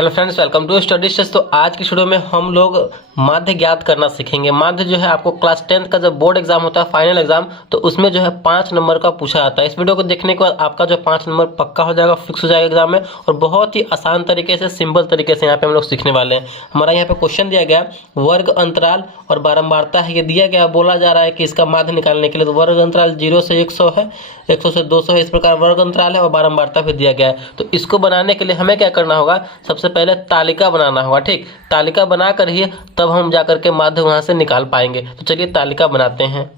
Hello friends, welcome to study सेस। तो आज की वीडियो में हम लोग माध्य ज्ञात करना सीखेंगे। माध्य जो है आपको क्लास 10th का जब बोर्ड एग्जाम होता है, फाइनल एग्जाम, तो उसमें जो है 5 नंबर का पूछा जाता है। इस वीडियो को देखने के बाद आपका जो 5 नंबर पक्का हो जाएगा, फिक्स हो जाएगा एग्जाम में। और बहुत ही आसान तरीके से, सिंपल तरीके से यहाँ पे हम लोग सीखने वाले हैं। हमारा यहाँ पे क्वेश्चन दिया गया वर्ग अंतराल और बारंबारता है, ये दिया गया। बोला जा रहा है कि इसका माध्य निकालने के लिए तो वर्ग अंतराल 0 से 100 है, 100 से 200 है, इस प्रकार वर्ग अंतराल है और बारंबारता भी दिया गया है। तो इसको बनाने के लिए हमें क्या करना होगा, सबसे पहले तालिका बनाना होगा। ठीक, तालिका बना कर ही तब हम जाकर के माध्य वहां से निकाल पाएंगे। तो चलिए तालिका बनाते हैं।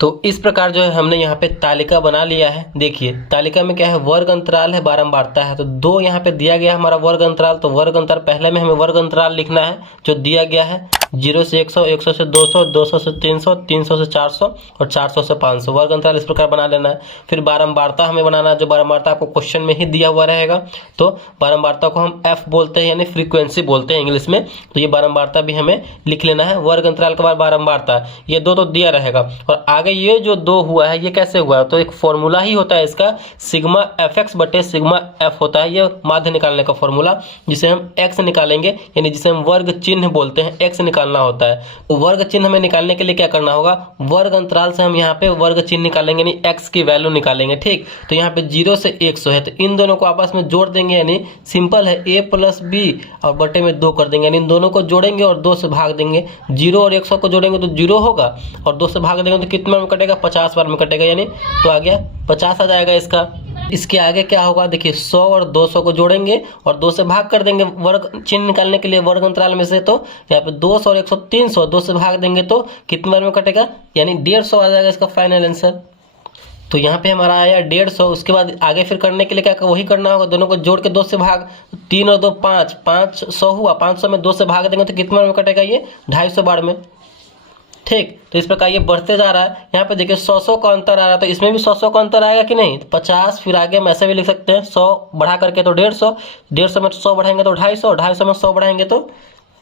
तो इस प्रकार जो है हमने यहाँ पे तालिका बना लिया है। देखिए तालिका में क्या है, वर्ग अंतराल है, बारंबारता है। तो 2 यहाँ पे दिया गया हमारा वर्ग अंतराल। तो वर्ग अंतराल पहले में हमें वर्ग अंतराल लिखना है जो दिया गया है 0 से 100, 100 से 200, 200 से 300, 300 से 400 और 400 से 500। वर्ग अंतराल इस प्रकार बना लेना है। फिर बारंबारता हमें बनाना है, जो बारंबारता आपको क्वेश्चन में ही दिया हुआ रहेगा। तो बारंबारता को हम एफ बोलते हैं, यानी फ्रीक्वेंसी बोलते हैं इंग्लिश में। तो ये बारंबारता भी हमें लिख लेना है। वर्ग अंतराल के बाद बारंबारता, ये 2 तो दिया रहेगा। और आगे ये जो 2 हुआ है, ये कैसे हुआ है, तो एक फॉर्मूला ही होता है इसका, सिग्मा एफ एक्स बटे सिग्मा एफ होता है। ये माध्य निकालने का फॉर्मूला, जिसे हम एक्स निकालेंगे, यानी जिसे हम वर्ग चिन्ह बोलते हैं, एक्स निकालना होता है। तो वर्ग चिन्ह हमें निकालने के लिए क्या करना होगा, वर्ग अंतराल से हम यहाँ पे वर्ग चिन्ह निकालेंगे, यानी एक्स की वैल्यू निकालेंगे। ठीक, तो यहाँ पे 0 से 100 है, तो इन दोनों को आपस में जोड़ देंगे, यानी सिंपल है a प्लस बी और बटे में 2 कर देंगे, यानी इन दोनों को जोड़ेंगे और 2 से भाग देंगे। 0 और 100 को जोड़ेंगे तो 0 होगा और 2 से भाग देंगे तो कितना में कटेगा, 50 बार में कटेगा, यानी तो आ गया 50 आ जाएगा इसका। इसके आगे क्या होगा, देखिए 100 और 200 को जोड़ेंगे और 2 से भाग कर देंगे वर्ग चिन्ह निकालने के लिए वर्ग अंतराल में से। तो यहाँ पे 200 और 100 300, 2 से भाग देंगे तो कितने बार में कटेगा, यानी 150 आ जाएगा इसका फाइनल आंसर। तो यहाँ पे हमारा आया 150। उसके बाद आगे फिर करने के लिए क्या वही करना होगा, दोनों को जोड़ के 2 से भाग, 3 और 2 5, 500 हुआ, 500 में 2 से भाग देंगे तो कितने बार में कटेगा, ये 250 बार में। ठीक, तो इस प्रकार ये बढ़ते जा रहा है। यहाँ पे देखिए 100 का अंतर आ रहा है, तो इसमें भी 100 का अंतर आएगा कि नहीं, तो 50। फिर आगे हम ऐसे भी लिख सकते हैं, 100 बढ़ा करके तो 150, 150 में 100 बढ़ाएंगे तो 250, 250 में 100 बढ़ाएंगे तो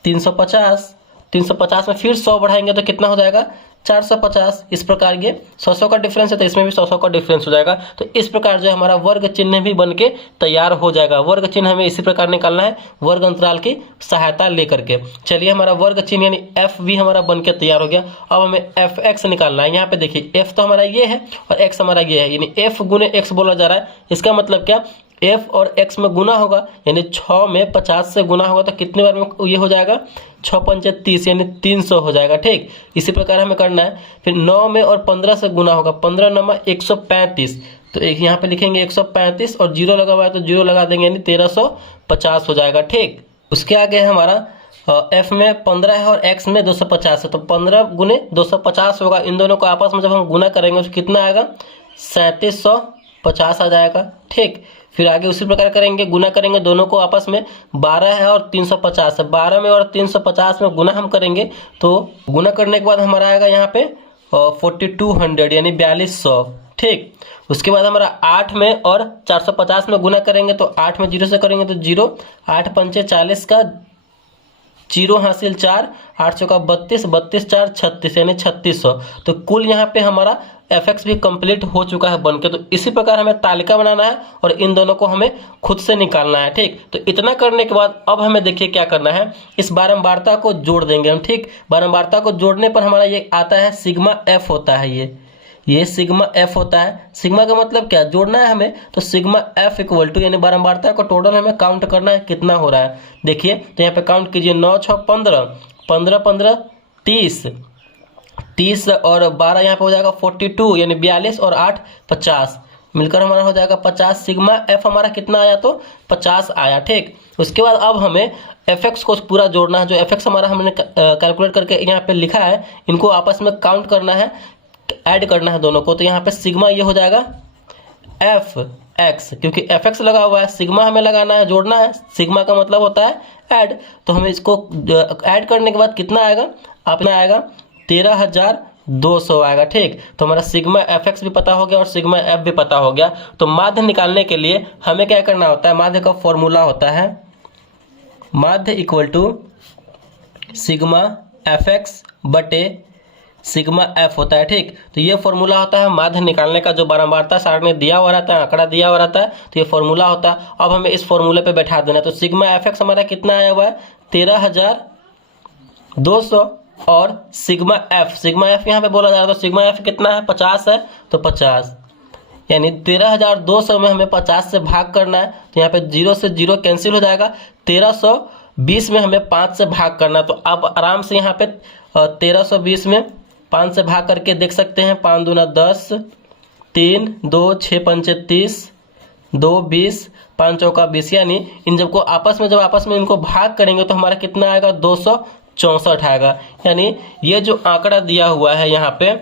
350, 350 में फिर 100 बढ़ाएंगे तो कितना हो जाएगा, 450। इस प्रकार ये 100 का डिफरेंस है, तो इसमें भी 100 का डिफरेंस हो जाएगा। तो इस प्रकार जो है हमारा वर्ग चिन्ह भी बन के तैयार हो जाएगा। वर्ग चिन्ह हमें इसी प्रकार निकालना है, वर्ग अंतराल की सहायता लेकर के। चलिए हमारा वर्ग चिन्ह यानी एफ भी हमारा बन के तैयार हो गया। अब हमें एफ एक्स निकालना है। यहाँ पे देखिए एफ तो हमारा ये है और एक्स हमारा ये है, यानी एफ गुने एक्स बोला जा रहा है। इसका मतलब क्या, एफ और एक्स में गुना होगा, यानी 6 में 50 से गुना होगा तो कितने बार में ये हो जाएगा, 6 पंचे 30, यानी 300 हो जाएगा। ठीक, इसी प्रकार हमें करना है। फिर 9 में और 15 से गुना होगा, 15 9 में 135, तो एक यहाँ पे लिखेंगे 135 और 0 लगा हुआ है तो 0 लगा देंगे, यानी 1350 हो जाएगा। ठीक, उसके आगे हमारा एफ में 15 है और एक्स में 250 है, तो 15 गुने 250 होगा। इन दोनों को आपस में जब हम गुना करेंगे तो कितना आएगा, 3750 आ जाएगा। ठीक, फिर आगे उसी प्रकार करेंगे, गुना करेंगे दोनों को आपस में। 12 है और 350 है, 12 में और 350 में गुना हम करेंगे, तो गुना करने के बाद हमारा आएगा यहाँ पे 4200, यानी 4200। ठीक, उसके बाद हमारा 8 में और 450 में गुना करेंगे, तो 8 में 0 से करेंगे तो 0, 8 पंचे 40 का 0 हासिल 4, 8 चौका 32, 32 4 36, यानी 3600। तो कुल यहाँ पे हमारा एफ एक्स भी कंप्लीट हो चुका है बनके। तो इसी प्रकार हमें तालिका बनाना है और इन दोनों को हमें खुद से निकालना है। ठीक, तो इतना करने के बाद अब हमें देखिए क्या करना है, इस बारंबारता को जोड़ देंगे हम। ठीक, बारंबारता को जोड़ने पर हमारा ये आता है सिग्मा एफ होता है, ये सिग्मा एफ होता है। सिग्मा का मतलब क्या, जोड़ना है हमें, तो सिग्मा एफ इक्वल टू, यानी बारंबारता को टोटल हमें काउंट करना है कितना हो रहा है। देखिए तो यहाँ पे काउंट कीजिए, 9 6 15, 15 15 30, 30 और 12 यहाँ पे हो जाएगा 42, यानी 42 और 8 50, मिलकर हमारा हो जाएगा 50। सिग्मा एफ हमारा कितना आया, तो 50 आया। ठीक, उसके बाद अब हमें एफ एक्स को पूरा जोड़ना है। जो एफ एक्स हमारा हमने कैलकुलेट करके यहाँ पे लिखा है, इनको आपस में काउंट करना है, ऐड करना है दोनों को। तो यहाँ पे सिग्मा ये हो जाएगा एफ एक्स, क्योंकि एफ एक्स लगा हुआ है, सिग्मा हमें लगाना है, जोड़ना है। सिग्मा का मतलब होता है ऐड, तो हमें इसको ऐड करने के बाद कितना आएगा, अपना आएगा 13200 आएगा। ठीक, तो हमारा सिग्मा एफ एक्स भी पता हो गया और सिग्मा एफ भी पता हो गया। तो माध्य निकालने के लिए हमें क्या करना होता है, माध्य का फॉर्मूला होता है माध्य equal to sigma F X बटे सिग्मा एफ होता है। ठीक, तो ये फॉर्मूला होता है माध्य निकालने का, जो बारंबारता सारणी दिया हुआ रहता है, आंकड़ा दिया हुआ रहता है, तो ये फॉर्मूला होता है। अब हमें इस फॉर्मूले पे बैठा देना है। तो सिग्मा एफ एक्स हमारा कितना आया हुआ है 13,200 और सिग्मा एफ यहाँ पे बोला जा रहा है, तो सिग्मा एफ कितना है 50 है, तो 50 यानी 13,200 में हमें 50 से भाग करना है। तो यहाँ पे 0 से 0 कैंसिल हो जाएगा। 1320 में हमें 5 से भाग करना है। तो आप आराम से यहाँ पे 1320 में 5 से भाग करके देख सकते हैं। 5 दूना 10, 3 2 6 पंचे 30, 2 20, 5 चौका 20, यानी इन जब आपस में इनको भाग करेंगे तो हमारा कितना आएगा 264 आएगा। यानी ये जो आंकड़ा दिया हुआ है यहाँ पे,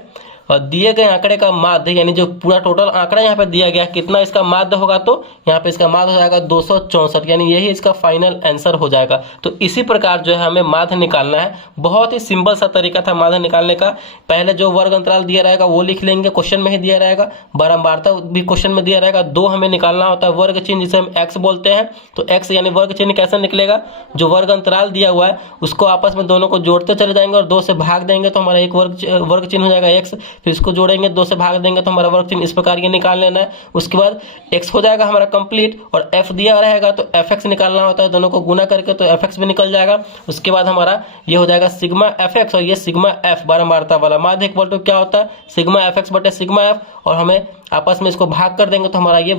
और दिए गए आंकड़े का माध्य यानी जो पूरा टोटल आंकड़ा यहाँ पे दिया गया कितना इसका माध्य होगा, तो यहाँ पे इसका माध्य हो जाएगा 264, यानी यही इसका फाइनल आंसर हो जाएगा। तो इसी प्रकार जो है हमें माध्य निकालना है। बहुत ही सिंपल सा तरीका था माध्य निकालने का। पहले जो वर्ग अंतराल दिया रहेगा वो लिख लेंगे, क्वेश्चन में ही दिया रहेगा, बारंबारता भी क्वेश्चन में दिया रहेगा। 2 हमें निकालना होता है वर्ग चिन्ह जिसे हम एक्स बोलते हैं। तो एक्स यानी वर्ग चिन्ह कैसे निकलेगा, जो वर्ग अंतराल दिया हुआ है उसको आपस में दोनों को जोड़ते चले जाएंगे और 2 से भाग देंगे तो हमारा एक वर्ग चिन्ह हो जाएगा एक्स। फिर इसको जोड़ेंगे, 2 से भाग देंगे तो हमारा वर्ग चिन्ह, इस प्रकार ये निकाल लेना है। उसके बाद x हो जाएगा हमारा कंप्लीट, और f दिया रहेगा तो fx निकालना होता है, दोनों को गुना करके तो fx भी निकल जाएगा। उसके बाद हमारा ये हो जाएगा सिग्मा fx और ये सिग्मा f बारंबारता वाला माध्य इक्वल टू क्या होता है सिग्मा fx बटे सिग्मा f, और हमें आपस में इसको भाग कर देंगे तो हमारा ये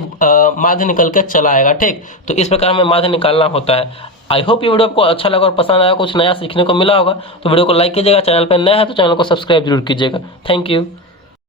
माध्य निकल के चला आएगा। ठीक, तो इस प्रकार हमें माध्य निकालना होता है। आई होप ये वीडियो आपको अच्छा लगा और पसंद आया, कुछ नया सीखने को मिला होगा। तो वीडियो को लाइक कीजिएगा, चैनल पर नया है तो चैनल को सब्सक्राइब जरूर कीजिएगा। Thank you.